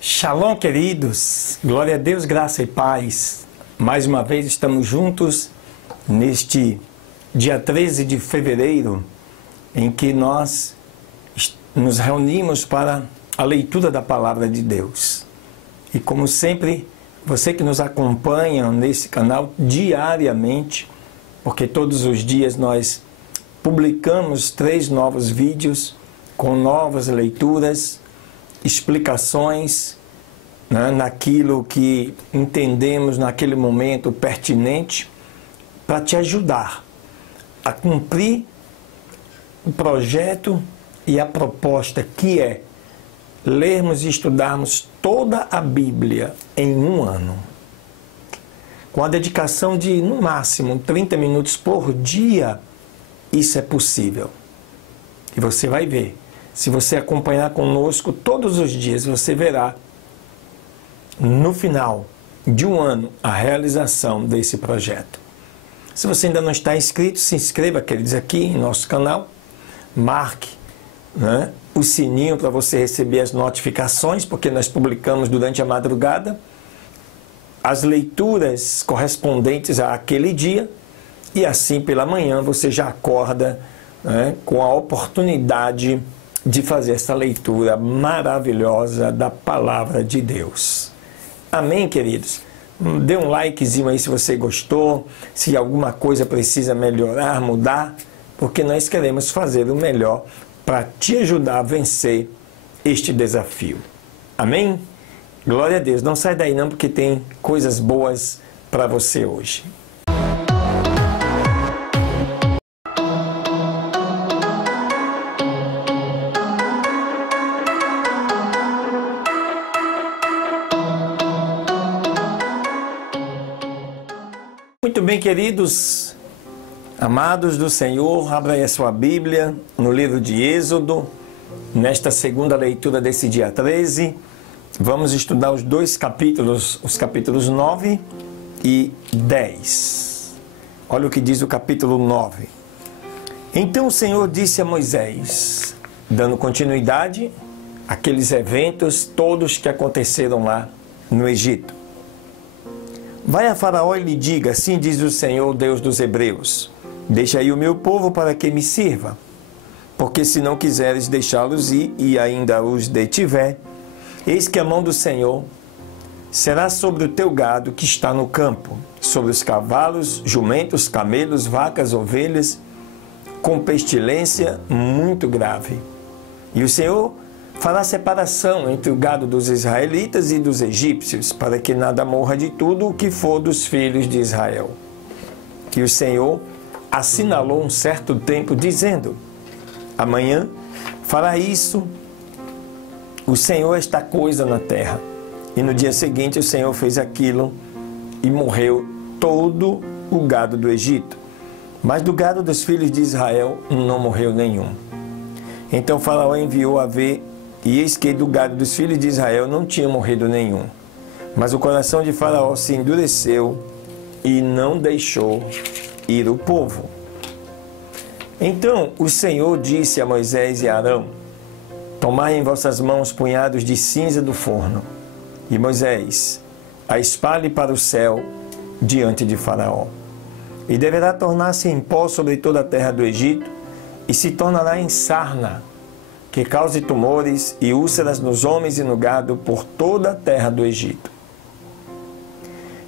Shalom, queridos, glória a Deus, graça e paz. Mais uma vez estamos juntos neste dia 13 de fevereiro, em que nós nos reunimos para a leitura da Palavra de Deus. E como sempre, você que nos acompanha nesse canal diariamente, porque todos os dias nós publicamos 3 novos vídeos com novas leituras, explicações, né, naquilo que entendemos naquele momento pertinente, para te ajudar a cumprir o projeto e a proposta que é lermos e estudarmos toda a Bíblia em um ano, com a dedicação de, no máximo, 30 minutos por dia. Isso é possível. E você vai ver. Se você acompanhar conosco todos os dias, você verá, no final de um ano, a realização desse projeto. Se você ainda não está inscrito, se inscreva, queridos, aqui em nosso canal. Marque, né, o sininho para você receber as notificações, porque nós publicamos durante a madrugada as leituras correspondentes àquele dia, e assim pela manhã você já acorda, né, com a oportunidade de fazer essa leitura maravilhosa da Palavra de Deus. Amém, queridos? Dê um likezinho aí se você gostou, se alguma coisa precisa melhorar, mudar, porque nós queremos fazer o melhor para te ajudar a vencer este desafio. Amém? Glória a Deus. Não sai daí não, porque tem coisas boas para você hoje. Muito bem, queridos, amados do Senhor, abra aí a sua Bíblia no livro de Êxodo, nesta segunda leitura desse dia 13. Vamos estudar os 2 capítulos, os capítulos 9 e 10. Olha o que diz o capítulo 9. Então o Senhor disse a Moisés, dando continuidade àqueles eventos todos que aconteceram lá no Egito. Vai a Faraó e lhe diga, assim diz o Senhor, Deus dos Hebreus, deixa aí o meu povo para que me sirva, porque se não quiseres deixá-los ir e ainda os detiver, eis que a mão do Senhor será sobre o teu gado que está no campo, sobre os cavalos, jumentos, camelos, vacas, ovelhas, com pestilência muito grave. E o Senhor fará separação entre o gado dos israelitas e dos egípcios, para que nada morra de tudo o que for dos filhos de Israel. E o Senhor assinalou um certo tempo, dizendo, amanhã fará isso o Senhor esta coisa na terra. E no dia seguinte o Senhor fez aquilo e morreu todo o gado do Egito. Mas do gado dos filhos de Israel não morreu nenhum. Então Faraó enviou a ver, e eis que do gado dos filhos de Israel não tinha morrido nenhum. Mas o coração de Faraó se endureceu e não deixou ir o povo. Então o Senhor disse a Moisés e a Arão, tomai em vossas mãos punhados de cinza do forno. E Moisés a espalhe para o céu diante de Faraó. E deverá tornar-se em pó sobre toda a terra do Egito, e se tornará em sarna, que cause tumores e úlceras nos homens e no gado por toda a terra do Egito.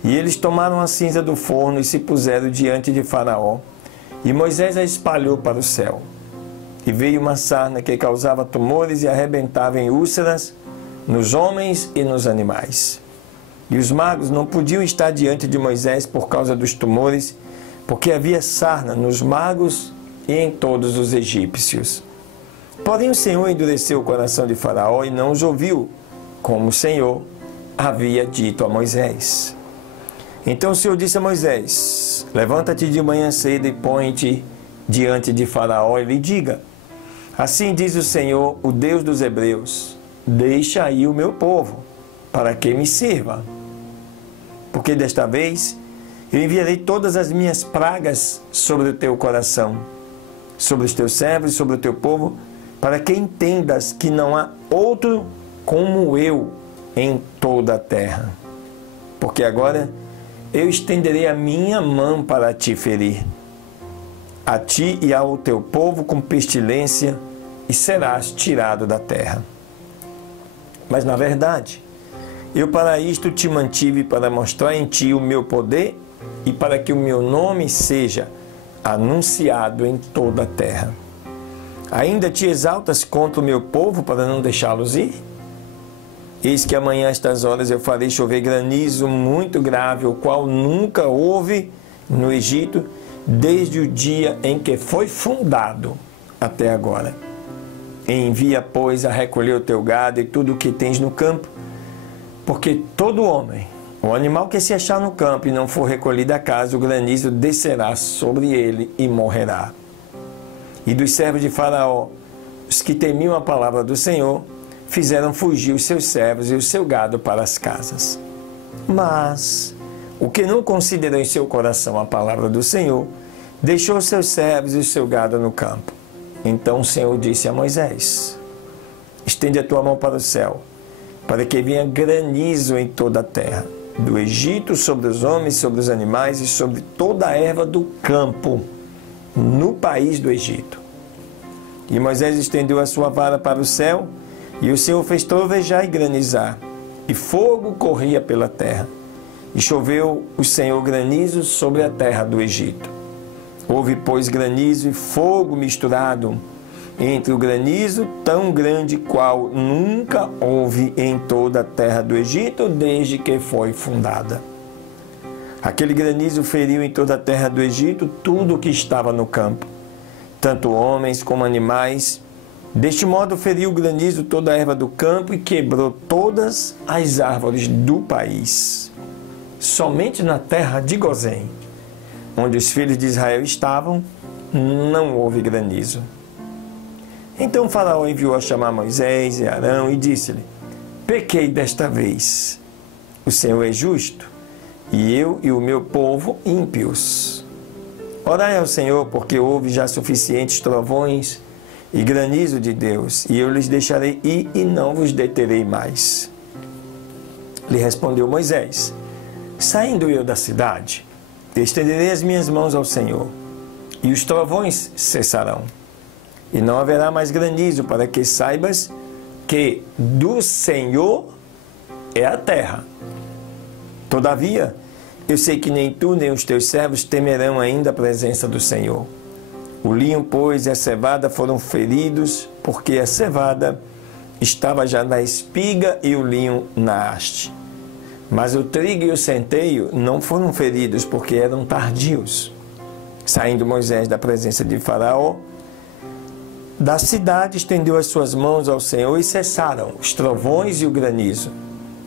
E eles tomaram a cinza do forno e se puseram diante de Faraó, e Moisés a espalhou para o céu. E veio uma sarna que causava tumores e arrebentava em úlceras nos homens e nos animais. E os magos não podiam estar diante de Moisés por causa dos tumores, porque havia sarna nos magos e em todos os egípcios. Porém o Senhor endureceu o coração de Faraó e não os ouviu, como o Senhor havia dito a Moisés. Então o Senhor disse a Moisés, levanta-te de manhã cedo e põe-te diante de Faraó e lhe diga, assim diz o Senhor, o Deus dos Hebreus, deixa aí o meu povo, para que me sirva. Porque desta vez eu enviarei todas as minhas pragas sobre o teu coração, sobre os teus servos e sobre o teu povo, para que entendas que não há outro como eu em toda a terra. Porque agora eu estenderei a minha mão para te ferir, a ti e ao teu povo com pestilência, e serás tirado da terra. Mas na verdade, eu para isto te mantive, para mostrar em ti o meu poder e para que o meu nome seja anunciado em toda a terra. Ainda te exaltas contra o meu povo para não deixá-los ir? Eis que amanhã a estas horas eu farei chover granizo muito grave, o qual nunca houve no Egito, desde o dia em que foi fundado até agora. Envia, pois, a recolher o teu gado e tudo o que tens no campo, porque todo homem, o animal que se achar no campo e não for recolhido a casa, o granizo descerá sobre ele e morrerá. E dos servos de Faraó, os que temiam a palavra do Senhor, fizeram fugir os seus servos e o seu gado para as casas. Mas o que não considerou em seu coração a palavra do Senhor, deixou os seus servos e o seu gado no campo. Então o Senhor disse a Moisés: estende a tua mão para o céu, para que venha granizo em toda a terra, do Egito sobre os homens, sobre os animais e sobre toda a erva do campo, no país do Egito. E Moisés estendeu a sua vara para o céu, e o Senhor fez trovejar e granizar, e fogo corria pela terra. E choveu o Senhor granizo sobre a terra do Egito. Houve, pois, granizo e fogo misturado, entre o granizo tão grande qual nunca houve em toda a terra do Egito, desde que foi fundada. Aquele granizo feriu em toda a terra do Egito tudo o que estava no campo, tanto homens como animais. Deste modo feriu o granizo toda a erva do campo e quebrou todas as árvores do país. Somente na terra de Gozém, onde os filhos de Israel estavam, não houve granizo. Então Faraó enviou a chamar Moisés e Arão e disse-lhe: pequei desta vez. O Senhor é justo, e eu e o meu povo ímpios. Orai ao Senhor, porque houve já suficientes trovões e granizo de Deus, e eu lhes deixarei ir e não vos deterei mais. Lhe respondeu Moisés: saindo eu da cidade, estenderei as minhas mãos ao Senhor, e os trovões cessarão, e não haverá mais granizo, para que saibas que do Senhor é a terra. Todavia, eu sei que nem tu nem os teus servos temerão ainda a presença do Senhor. O linho, pois, e a cevada foram feridos, porque a cevada estava já na espiga e o linho na haste. Mas o trigo e o centeio não foram feridos, porque eram tardios. Saindo Moisés da presença de Faraó, da cidade estendeu as suas mãos ao Senhor e cessaram os trovões e o granizo,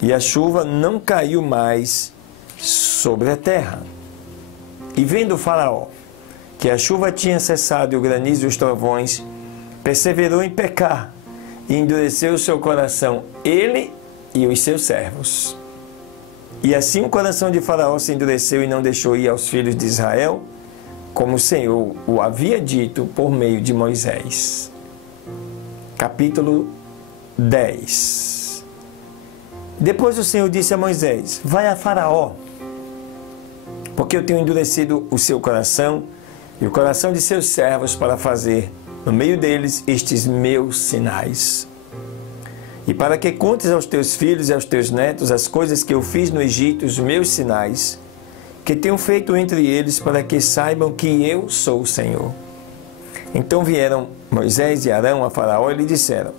e a chuva não caiu mais sobre a terra. E vendo Faraó que a chuva tinha cessado e o granizo e os trovões, perseverou em pecar e endureceu o seu coração, ele e os seus servos. E assim o coração de Faraó se endureceu e não deixou ir aos filhos de Israel, como o Senhor o havia dito por meio de Moisés. Capítulo 10. Depois o Senhor disse a Moisés: vai a Faraó, porque eu tenho endurecido o seu coração e o coração de seus servos para fazer no meio deles estes meus sinais. E para que contes aos teus filhos e aos teus netos as coisas que eu fiz no Egito, os meus sinais, que tenho feito entre eles, para que saibam que eu sou o Senhor. Então vieram Moisés e Arão a Faraó e lhe disseram: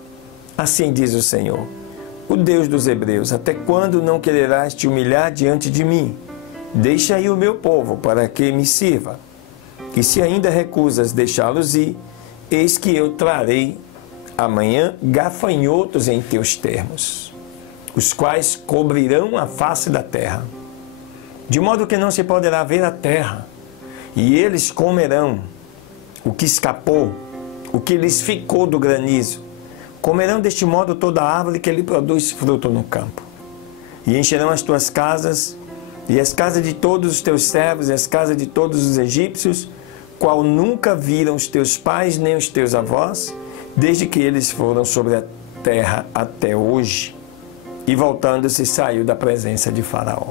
assim diz o Senhor, o Deus dos Hebreus, até quando não quererás te humilhar diante de mim? Deixa aí o meu povo, para que me sirva. E se ainda recusas deixá-los ir, eis que eu trarei amanhã gafanhotos em teus termos, os quais cobrirão a face da terra, de modo que não se poderá ver a terra, e eles comerão o que escapou, o que lhes ficou do granizo. Comerão deste modo toda árvore que lhe produz fruto no campo. E encherão as tuas casas, e as casas de todos os teus servos, e as casas de todos os egípcios, qual nunca viram os teus pais nem os teus avós, desde que eles foram sobre a terra até hoje. E voltando-se, saiu da presença de Faraó.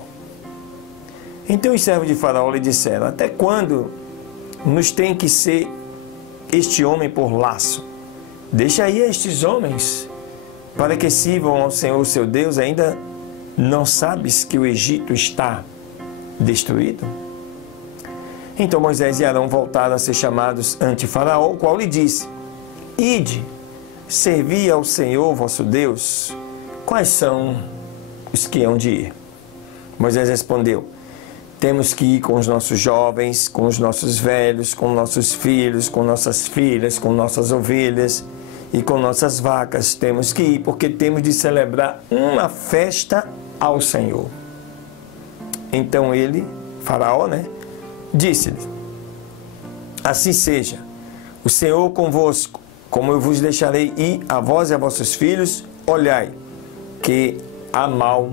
Então os servos de Faraó lhe disseram: até quando nos tem que ser este homem por laço? Deixa aí estes homens, para que sirvam ao Senhor seu Deus. Ainda não sabes que o Egito está destruído? Então Moisés e Arão voltaram a ser chamados ante Faraó, o qual lhe disse: ide, servi ao Senhor vosso Deus. Quais são os que hão de ir? Moisés respondeu: temos que ir com os nossos jovens, com os nossos velhos, com nossos filhos, com nossas filhas, com nossas ovelhas e com nossas vacas. Temos que ir porque temos de celebrar uma festa ao Senhor. Então ele, Faraó, disse-lhe: assim seja, o Senhor convosco, como eu vos deixarei ir a vós e a vossos filhos, olhai, que há mal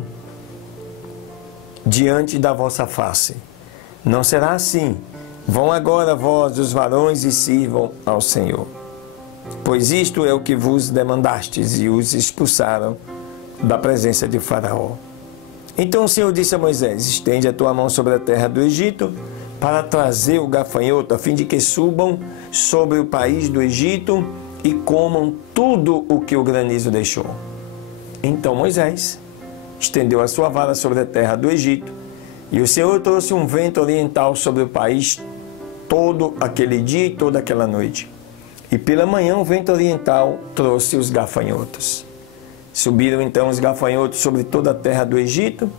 diante da vossa face. Não será assim. Vão agora vós, os varões, e sirvam ao Senhor. Pois isto é o que vos demandastes, e os expulsaram da presença de Faraó. Então o Senhor disse a Moisés: estende a tua mão sobre a terra do Egito, para trazer o gafanhoto, a fim de que subam sobre o país do Egito e comam tudo o que o granizo deixou. Então Moisés estendeu a sua vara sobre a terra do Egito, e o Senhor trouxe um vento oriental sobre o país todo aquele dia e toda aquela noite. E pela manhã o vento oriental trouxe os gafanhotos. Subiram então os gafanhotos sobre toda a terra do Egito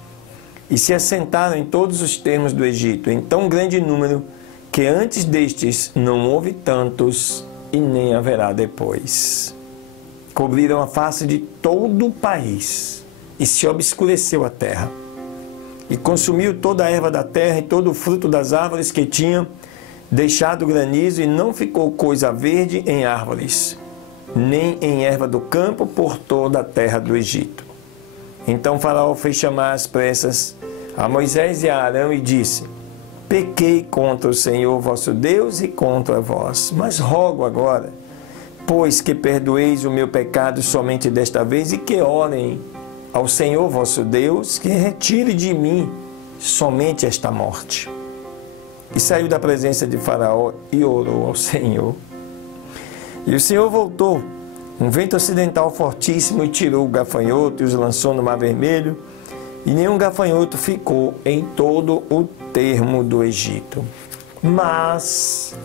e se assentaram em todos os termos do Egito, em tão grande número que antes destes não houve tantos e nem haverá depois. Cobriram a face de todo o país e se obscureceu a terra. E consumiu toda a erva da terra e todo o fruto das árvores que tinha deixado o granizo, e não ficou coisa verde em árvores, nem em erva do campo por toda a terra do Egito. Então Faraó fez chamar às pressas a Moisés e a Arão e disse: pequei contra o Senhor vosso Deus e contra vós, mas rogo agora, pois que perdoeis o meu pecado somente desta vez, e que orem ao Senhor vosso Deus, que retire de mim somente esta morte. E saiu da presença de Faraó e orou ao Senhor. E o Senhor voltou, um vento ocidental fortíssimo, e tirou o gafanhoto e os lançou no Mar Vermelho, e nenhum gafanhoto ficou em todo o termo do Egito. Mas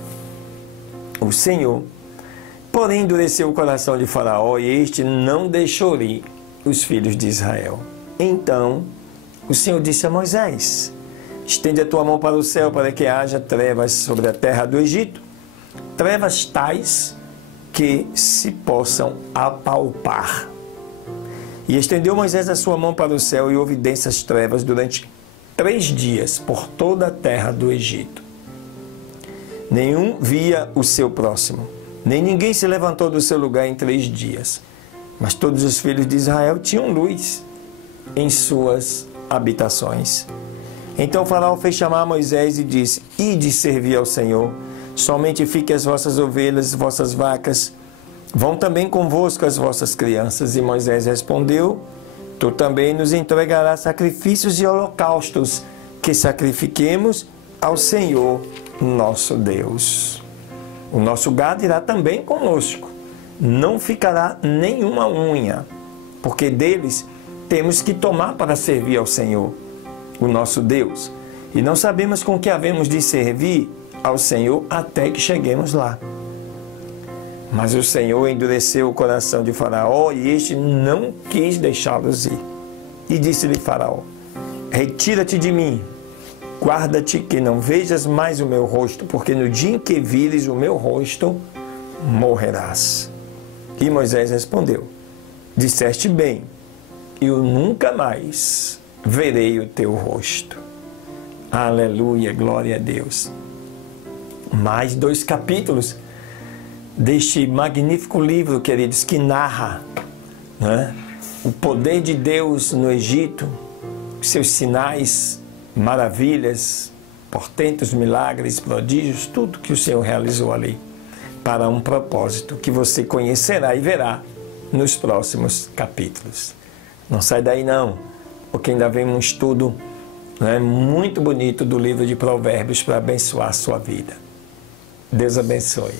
o Senhor, porém, endureceu o coração de Faraó, e este não deixou ir os filhos de Israel. Então o Senhor disse a Moisés: estende a tua mão para o céu, para que haja trevas sobre a terra do Egito, trevas tais que se possam apalpar. E estendeu Moisés a sua mão para o céu, e houve densas trevas durante 3 dias por toda a terra do Egito. Nenhum via o seu próximo, nem ninguém se levantou do seu lugar em 3 dias. Mas todos os filhos de Israel tinham luz em suas habitações. Então o Faraó fez chamar Moisés e disse: ide servir ao Senhor, somente fiquem as vossas ovelhas, vossas vacas, vão também convosco as vossas crianças. E Moisés respondeu: tu também nos entregarás sacrifícios e holocaustos, que sacrifiquemos ao Senhor nosso Deus. O nosso gado irá também conosco, não ficará nenhuma unha, porque deles temos que tomar para servir ao Senhor, o nosso Deus, e não sabemos com que havemos de servir ao Senhor até que cheguemos lá. Mas o Senhor endureceu o coração de Faraó, e este não quis deixá-los ir. E disse-lhe Faraó: retira-te de mim, guarda-te que não vejas mais o meu rosto, porque no dia em que vires o meu rosto, morrerás. E Moisés respondeu: disseste bem, eu nunca mais verei o teu rosto. Aleluia, glória a Deus. Mais 2 capítulos deste magnífico livro, queridos, que narra o poder de Deus no Egito, seus sinais, maravilhas, portentos, milagres, prodígios, tudo que o Senhor realizou ali, para um propósito que você conhecerá e verá nos próximos capítulos. Não sai daí não, porque ainda vem um estudo, né, muito bonito do livro de Provérbios para abençoar a sua vida. Deus abençoe.